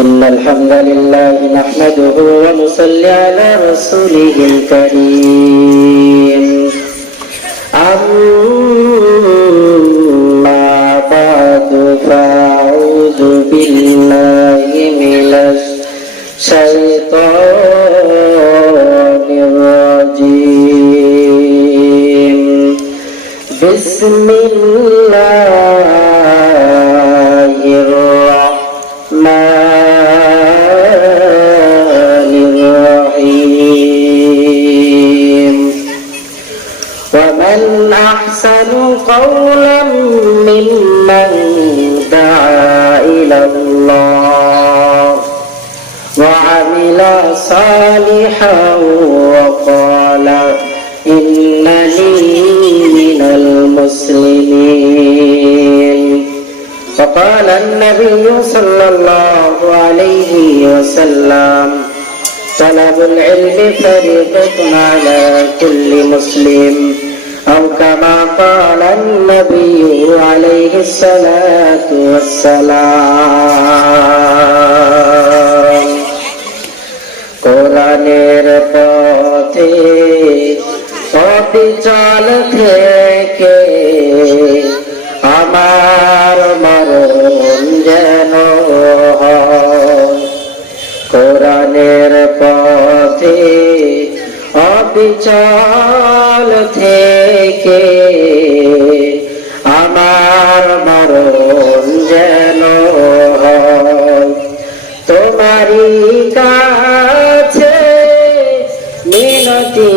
إن الحمد لله نحمده ونصلي على رسوله الكريم أما بعد فأعوذ بالله من الشيطان الرجيم بسم الله الرحمن الرحيم ومن أحسن قولا ممن دعا إلى الله وعمل صالحا وقال إنني من المسلمين وقال النبي صلى الله عليه وسلم طلب العلم فريضة على كل مسلم أو كما قال النبي عليه الصلاة والسلام কোরআনের পথে অবিচল থেকে আমার মরণ যেন হয় কোরআনের পথে অবিচল থেকে আমার মরণ যেন হয় তোমারই কাছে মিনতি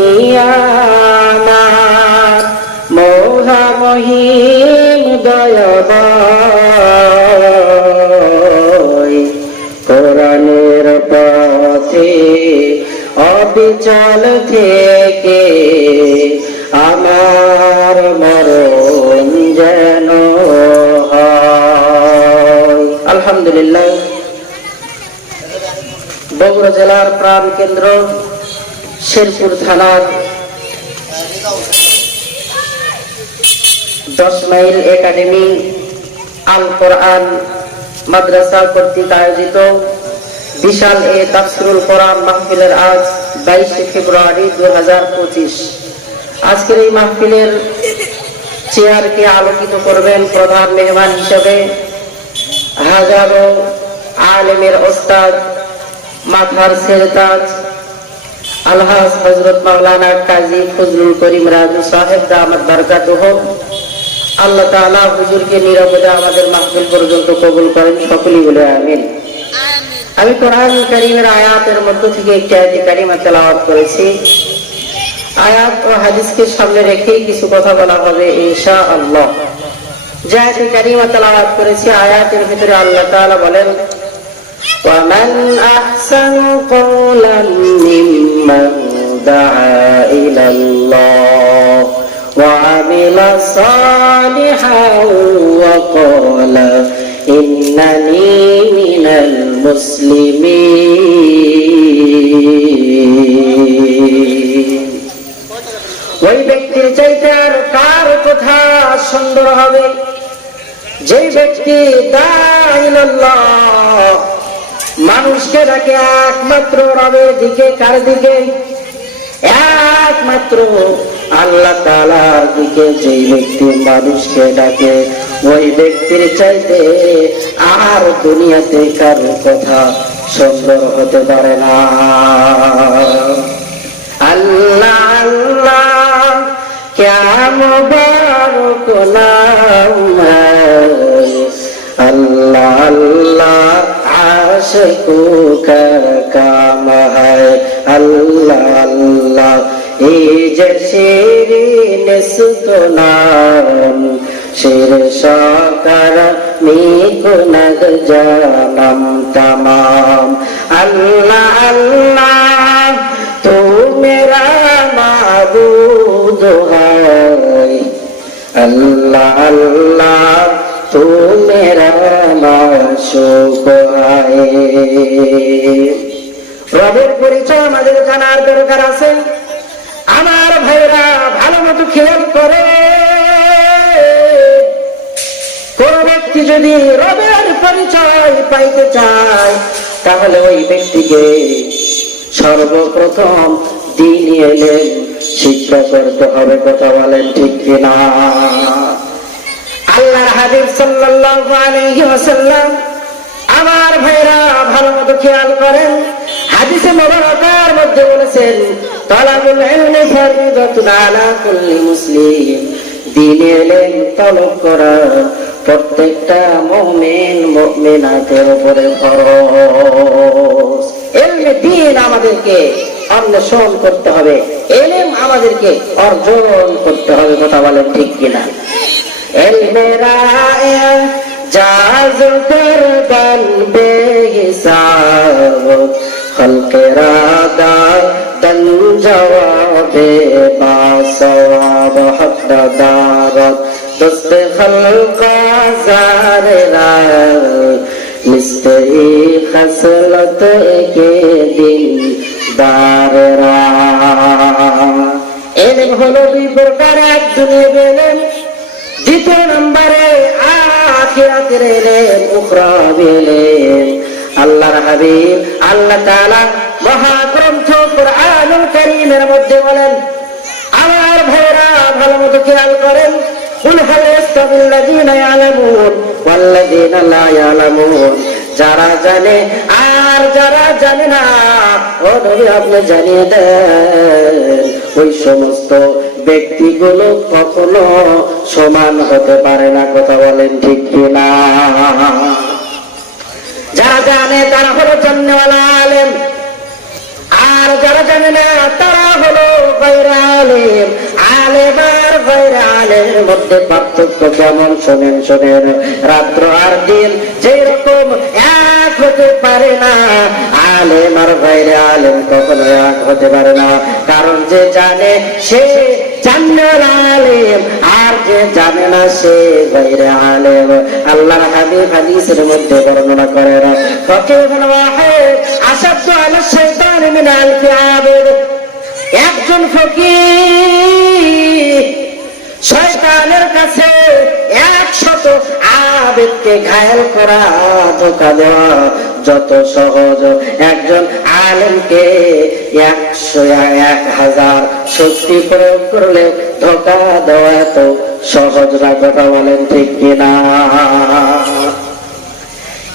আমার মহামহিম দয়াময় কোরআনের পথে অবিচল থেকে আমার মরণ যেন হয়। আলহামদুলিল্লাহ, বগুড়া জেলার প্রাণ কেন্দ্র শেরপুর থানার 10 মাইল একাডেমি আল কোরআন মাদ্রাসা কর্তৃক আয়োজিত বিশাল তাফসিরুল কোরআন মাহফিলের আজ 22 ফেব্রুয়ারি 2025। আজকের এই মাহফিলের চেয়ারকে আলোকিত করবেন প্রধান মেহমান হিসেবে হাজারো আলেমের ওস্তাদ মাথার সেরতাজ আলহাজ হযরত মাওলানা কাজী ফজলুল করিম রাজু সাহেব দামাত বারাকাতুহু। আল্লাহ তাআলা হুজুরকে নিরাপদে আমাদের মাহফিল পর্যন্ত কবুল করেন, সকলেই বলে আমিন। আমি কোরআন কারীমের আয়াতের মধ্য থেকে একটি আয়াত কারীমা তেলাওয়াত করেছি। আয়াত ও হাদিসকে সামনে রেখেই কিছু কথা বলা হবে ইনশাআল্লাহ। যে আয়াত কারীমা তেলাওয়াত করেছি, আয়াতের ভিতরে আল্লাহ তাআলা বলেন ومن أحسن قولا ممن دعا إلى الله وعمل صالحا وقال إنني من المسلمين। ওই ব্যক্তির চাইতে আর কার কথা সুন্দর হবে যে ব্যক্তি দাআ ইলাল্লাহ, মানুষকে ডাকে একমাত্র রবের দিকে। কার দিকে? একমাত্র আল্লাহ তাআলার দিকে। যেই ব্যক্তি মানুষকে ডাকে ওই ব্যক্তির চাইতে আর দুনিয়াতে কারো কথা সুন্দর হতে পারে না। আল্লাহ আল্লাহ ক্যা মুবারক নাম হ্যায়, আল্লাহ আল্লাহ आशिकों का काम है। अल्लाह अल्लाह शेरीन सुनाम शेर शाकर मीको नग जानम तमाम। अल्लाह अल्लाह तू मेरा माबूद है, अल्लाह अल्लाह तू मेरा माशूक है। রবের পরিচয় আমাদের জানার দরকার আছে। আমার ভাইরা ভালো মতো খেয়াল করে, কোন ব্যক্তি যদি রবের পরিচয় পাইতে চায় তাহলে ওই ব্যক্তিকে সর্বপ্রথম দ্বীনি ইলম শিক্ষা করতে হবে। কথা বলেন ঠিক কিনা? আল্লাহর হাবিব সাল্লাল্লাহু আলাইহি ওয়াসাল্লাম, আমার ভাইরা ভালো মতো খেয়াল করেন, হাদিসে মুবারাকার মধ্যে বলেছেন তালাবুল ইলমি ফরীদাতুন আলা কুল্লি মুসলিম, দ্বীনি ইলম তলব করা প্রত্যেকটা মুমিন মুমিনাতের উপরে ফরজ। ইলমে দ্বীন আমাদেরকে অন্বেষণ করতে হবে, ইলম আমাদেরকে অর্জন করতে হবে। কথা বলেন ঠিক কিনা? ইলমে রায়া জাজ করদান বেহিসাব, খলকে রাদা দন জওয়াবে বাসওয়াব হকদার দস্তে খলকা জারেরা মিস্তেই খসলত কে দিন দারেরা। ইলম হলো দুই প্রকার, এক দুনিয়াবি ইলম, দ্বিতীয় নম্বরে আখিরাতের ইলম, উখরাবি ইলম। আল্লাহর হাবিব আল্লাহ তাআলা মহাগ্রন্থ কুরআনুল কারীমের মধ্যে বলেন, আমার ভাইরা ভালো মতো খেয়াল করেন, কুল হাল ইয়াস্তাবিল্লাযীনা ইয়ালামুন ওয়াল্লাযীনা লা ইয়ালামুন, যারা জানে আর যারা জানে না, ও নবী আপনি জানিয়ে দেন ওই সমস্ত ব্যক্তিগুলো কখনো সমান হতে পারে না। কথা বলেন ঠিক কিনা? যারা জানে তারা হলো জান্নাওয়ালা আলেম, আর যারা জানে না তারা হলো গায়রে আলেম। আলেম আর গায়রে আলেমের মধ্যে পার্থক্য কেমন? শোনেন শোনেন, রাত্র আর দিন যেরকম এক হতে পারে না, আলেম আর গায়রে আলেম কখনো এক হতে পারে না। কারণ যে জানে সে জান্নাতুল আলেম, আর যে জানে না সে গায়রে আলেম। আল্লাহর হাবিব হাদিসের মধ্যে বর্ণনা করেন, ফাকিহুন ওয়াহিদ আশাদ্দু আলা শাইতান মিন আলফি আবিদ, একজন ফকিহ শয়তানের কাছে 100 আবেদকে ঘায়েল করা, ধোঁকা দেওয়া যত সহজ, একজন আলেমকে 100-1000 শক্তি প্রয়োগ করলে ধোঁকা দেওয়া এত সহজ না। কথা বলেন ঠিক কিনা?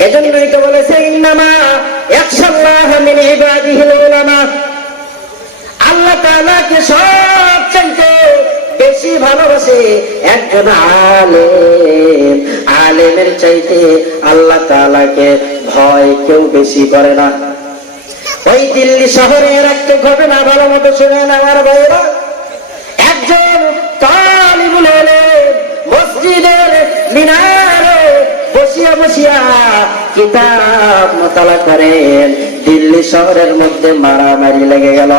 এজন্যই তো বলেছে ইন্নামা ইয়াখশাল্লাহ মিন ইবাদিহিল উলামা, আল্লাহ তাআলাকে সবচেয়ে বেশি ভালোবাসে একজন আলেম। আলেমের চাইতে আল্লাহ তাআলাকে ভয় কেউ বেশি করে না। ওই দিল্লি শহরের একটা ঘটনা ভালো মতো শুনেন আমার ভাইরা। একজন তালিবুল ইলম মসজিদের মিনারে বসিয়া বসিয়া কিতাব মোতালা করেন, দিল্লি শহরের মধ্যে মারামারি লেগে গেল।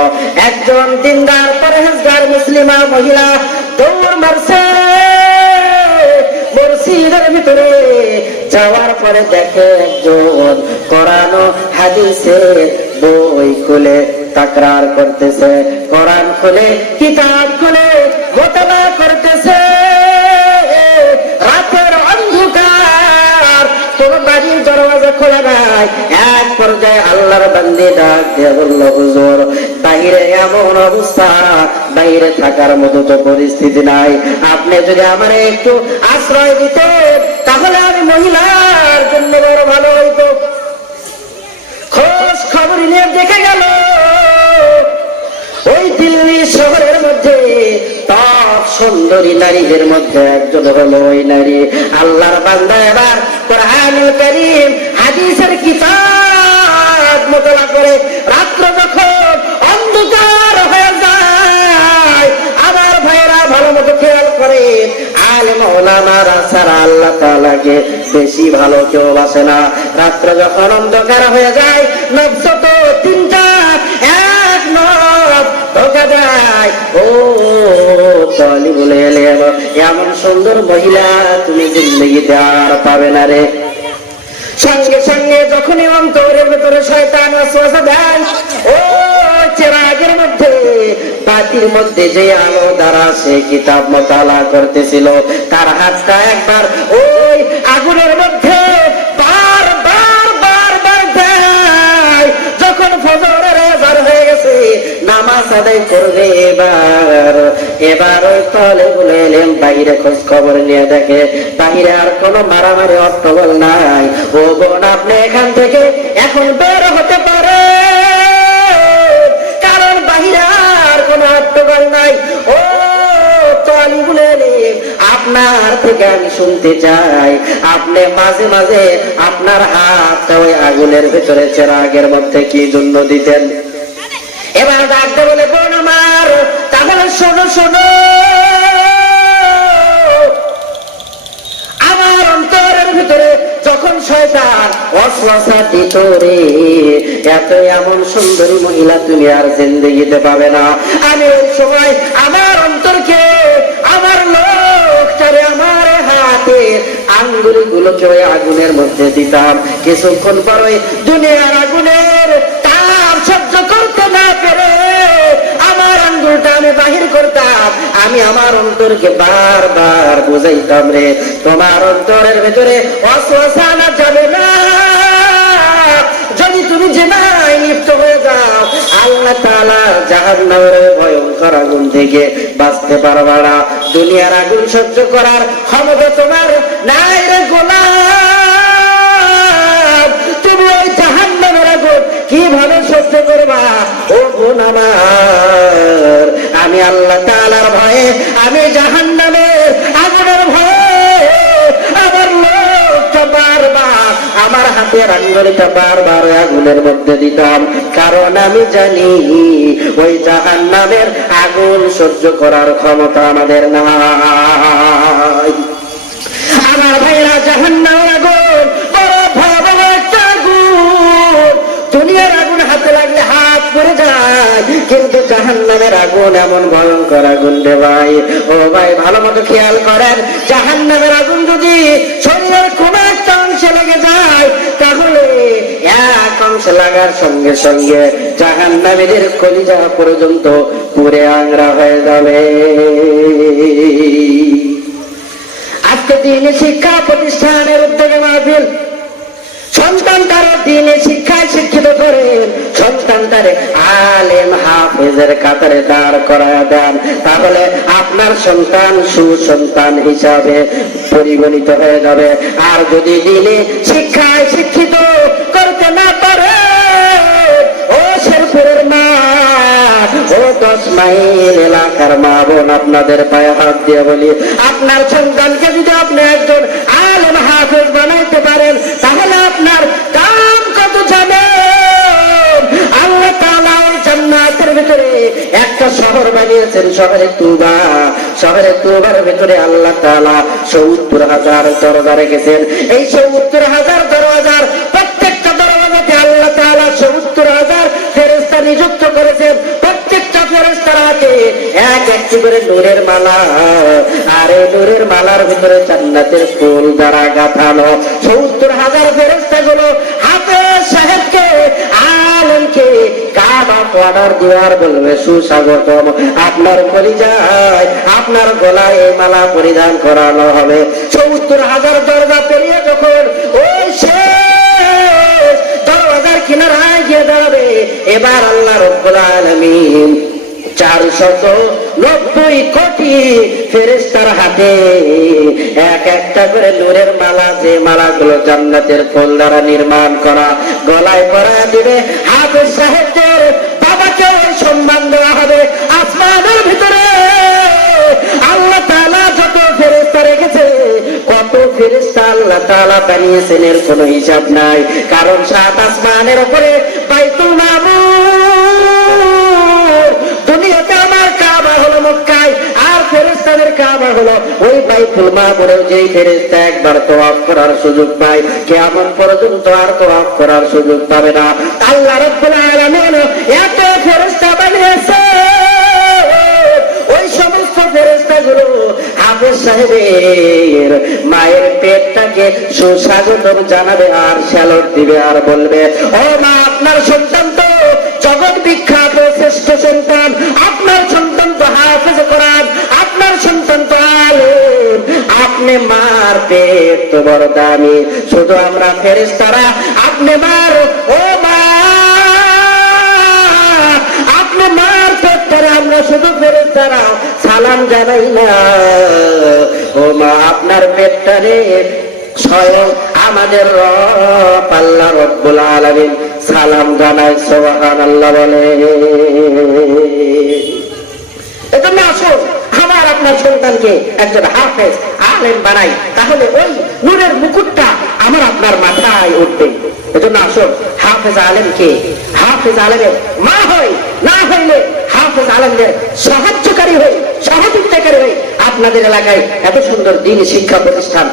একজন দিনদার পরহেজগার মুসলিমা মহিলা দৌড় মারছে মসজিদের ভিতরে, যাওয়ার পরে দেখে একজন কোরআন ও হাদিসের বই খুলে তাকরার করতেছে, কোরআন খুলে কিতাব খুলে মোতালা করতেছে। রাতের অন্ধকার, কোন বাড়ির দরওয়াজা খোলা নাই। এক পর্যায়ে আল্লাহর বান্দী ডাক দিয়ে বলল, হুজুর বাইরে এমন অবস্থা, বাইরে থাকার মতো তো পরিস্থিতি নাই, আপনি যদি আমার একটু আশ্রয় দিতেন তাহলে আমি মহিলার জন্য বড় ভালো হইতো। খোঁজ খবর নিয়ে দেখে গেল ওই দিল্লি শহরের মধ্যে টপ সুন্দরী নারীদের মধ্যে একজন হলো ওই নারী। আল্লাহর বান্দা এবার কোরআনুল কারীম হাদিসের কিতাব মোতালা করে রাত্র যখন অন্ধকার হয়ে যায়, আমার ভাইরা ভালো মতো খেয়াল করেন, আলেম ওলামারা ছাড়া আল্লাহ তাআলাকে বেশি ভালো কেউ বাসে না। রাত্র যখন অন্ধকার হয়ে যায়, নফস তো তিনটা, এক নফস ধোঁকা দেয়। ও তালিবুল ইলম, এমন সুন্দর মহিলা তুমি জিন্দেগিতে আর পাবে না রে। সঙ্গে সঙ্গে যখনই অন্তরের ভেতরে শয়তান ওয়াসওয়াসা দেয়, ও চেরাগের মধ্যে বাতির মধ্যে যে আলো দ্বারা সে কিতাব মোতালা করতেছিল, তার হাতটা একবার ওই আগুনের মধ্যে আদায় করবে। এবার ওই তালেবুল ইলম বাইরে খোঁজ খবর নিয়ে দেখে বাইরে আর কোনো মারামারি হট্টগোল নাই। ও বোন, আপনি এখান থেকে এখন বের হতে পারে, কারণ বাহিরে আর কোনো হট্টগোল নাই। ও তালেবুল ইলম, আপনার থেকে আমি শুনতে চাই, আপনি মাঝে মাঝে আপনার হাতটা ওই আগুনের ভেতরে চেরাগের মধ্যে কি জন্য দিতেন? এবার ডাকতে বলে, বোন আমার, তাহলে শোনো শোনো, আমার অন্তরের ভিতরে যখন শয়তান ওয়াসওয়াসা দিত রে, এত এমন সুন্দরী মহিলা তুমি আর জিন্দেগিতে পাবে না। আমি ওই সময় আমার অন্তরকে, আমার লোকটারে, আমার হাতে আঙ্গুলগুলোকে ওই আগুনের মধ্যে দিতাম। কিছুক্ষণ পরে দুনিয়ার আগুনের তাপ সহ্য করতে না পেরে আমার আঙ্গুলটা আমি বাহির করতাম। আমি আমার অন্তরকে বারবার বুঝাইতাম, রে তোমার অন্তরের ভেতরে ওয়াসওয়াসা আনা যাবে না। যদি তুমি জেনায় লিপ্ত হয়ে যাও, আল্লাহ তাআলা জাহান্নামের ভয়ঙ্কর আগুন থেকে বাঁচতে পারবা না। দুনিয়ার আগুন সহ্য করার ক্ষমতা তোমার নাই রে গোলাম। তুমি ওই জাহান্নামের আগুন কিভাবে সহ্য করবা? ও বোন আমার, আমি আল্লাহ তাআলার ভয়ে, আমি জাহান্নামের আগুনের ভয়ে আমার লোকটা বারবার, আমার হাতের আঙ্গুলটা বারবার আগুনের মধ্যে দিতাম, কারণ আমি জানি ওই জাহান্নামের আগুন সহ্য করার ক্ষমতা আমাদের নাই। আমার ভাইরা, জাহান্নামের আগুন বড় ভয়াবহ একটা আগুন। দুনিয়ার আগুন হাতে লাগলে হাত পড়ে যায়, কিন্তু জাহান্নামের আগুন এমন ভয়ঙ্কর আগুন রে ভাই। ও ভাই, ভালো মতো খেয়াল করেন, জাহান্নামের আগুন যদি শরীরের কোন একটা অংশে লেগে যায়, তাহলে এক অংশে লাগার সঙ্গে সঙ্গে জাহান্নামীদের কলিজা পর্যন্ত পুড়ে আংরা হয়ে যাবে। আজকে দিনে শিক্ষা প্রতিষ্ঠানের উদ্যোগে মাহফিল, সন্তান তারা দিনে শিক্ষায় শিক্ষিত করেন, সন্তান তারে আলেম হাফেজের কাতারে দাঁড় করায় দেন, তাহলে আপনার সন্তান সুসন্তান হিসাবে পরিগণিত হয়ে যাবে। আর যদি দিনে শিক্ষায় শিক্ষিত করতে না পারে, ও শেরপুরের মা, ও 10 মাইল এলাকার মা বোন, আপনাদের পায়ে হাত দিয়ে বলি, আপনার সন্তানকে যদি আপনি একজন আলেম হাফেজ বানাইতে পারেন, তাহলে আপনার দাম কত যাবে? আল্লাহ তাআলা জান্নাতের ভিতরে একটা শহর বানিয়েছেন, শহরে তুবা। শহরে তুবার ভিতরে আল্লাহ তাআলা ৭০,০০০ দরজা রেখেছেন। এই ৭০,০০০ দরজার প্রত্যেকটা দরজাতে আল্লাহ তাআলা ৭০,০০০ ফেরেশতা নিযুক্ত করেছেন। প্রত্যেকটা ফেরেশতার হাতে এক একটি করে নূরের মালা, আর এই নূরের মালার ভিতরে জান্নাতের ফুল দ্বারা গাঁথানো। ৭০,০০০ ফেরেশতা গুলো হাফেজ সাহেবকে, আলেমকে কাবা অর্ডার দেওয়ার বলবে, সুস্বাগতম, আপনার কলিজায়, আপনার গলায় এই মালা পরিধান করানো হবে। ৭০,০০০ দরজা পেরিয়ে যখন ওই শেষ দরজার কিনারায় গিয়ে দাঁড়াবে, এবার আল্লাহ রাব্বুল আলামিন 490 কোটি ফেরেশতার হাতে এক একটা করে নূরের মালা, যে মালাগুলো জান্নাতের ফুল দ্বারা নির্মাণ করা, গলায় পরা দিবে। হাফেজ সাহেবদের বাবাকে সম্মান দেওয়া হবে। আসমানের ভিতরে আল্লাহ তাআলা যত ফেরেশতা রেখেছে, কত ফেরেশতা আল্লাহ তাআলা বানিয়েছেন এর কোনো হিসাব নাই, কারণ 7 আসমানের উপরে বাইতুল মামুর। দুনিয়াতে আমার কাবা হলো মক্কায়, আর ফেরেশতাদের কাবা হলো ওই বাইতুল মামুরে। যেই ফেরেশতা একবার তওয়াফ করার সুযোগ পায়, কিয়ামত পর্যন্ত আর তওয়াফ করার সুযোগ পাবে না। আল্লাহ রাব্বুল আলামিন এত ফেরেশতা বানিয়েছে, ওই সমস্ত ফেরেশতাগুলো হাফেজ সাহেবের মায়ের পেটটাকে সুস্বাগতম জানাবে, আর স্যালুট দিবে, আর বলবে, ও মা, আপনার সন্তান তো জগৎ বিখ্যাত শ্রেষ্ঠ সন্তান, আপনার সন্তান তো হাফেজ কোরআন, আপনার সন্তান তো আলেম, আপনি মার পেট তো বড় দামি। শুধু আমরা ফেরেশতারা আপনি মার, ও মা, আপনি মার পেট জানাই না, ও মা আপনার পেটটারে স্বয়ং আমাদের রব আল্লাহ রব্বুল আলামিন সালাম জানায়, সুবহানাল্লাহ বলে। এজন্য আসুন আমার আপনার সন্তানকে একজন হাফেজ আলেম বানাই, তাহলে ওই নূরের মুকুটটা আমার আপনার মাথায় উঠবে। এজন্য আসুন হাফেজ আলেমকে, হাফেজ আলেমের মা হই, না হইলে হাফেজ আলেমদের সাহায্যকারী হই, সহযোগিতাকারী হই। আপনাদের এলাকায় এত সুন্দর দ্বীনি শিক্ষা প্রতিষ্ঠান,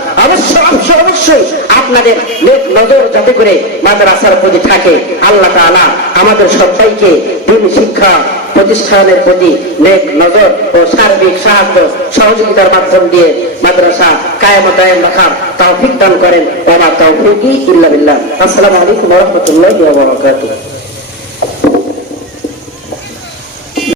অবশ্যই আপনাদের নজর যাতে করে মাদ্রাসার প্রতি থাকে। আল্লাহ তাআলা আমাদের সবাইকে দ্বীনি শিক্ষা প্রতিষ্ঠানের প্রতি নেক নজর ও সার্বিক সাহায্য সহযোগিতার মাধ্যম দিয়ে মাদ্রাসা কায়েম ও দায়েম রাখার তৌফিক দান করেন। ওয়া মা তৌফিকি ইল্লা বিল্লাহ। আসসালামু আলাইকুম ওয়া রাহমাতুল্লাহি ওয়া বারাকাতুহু।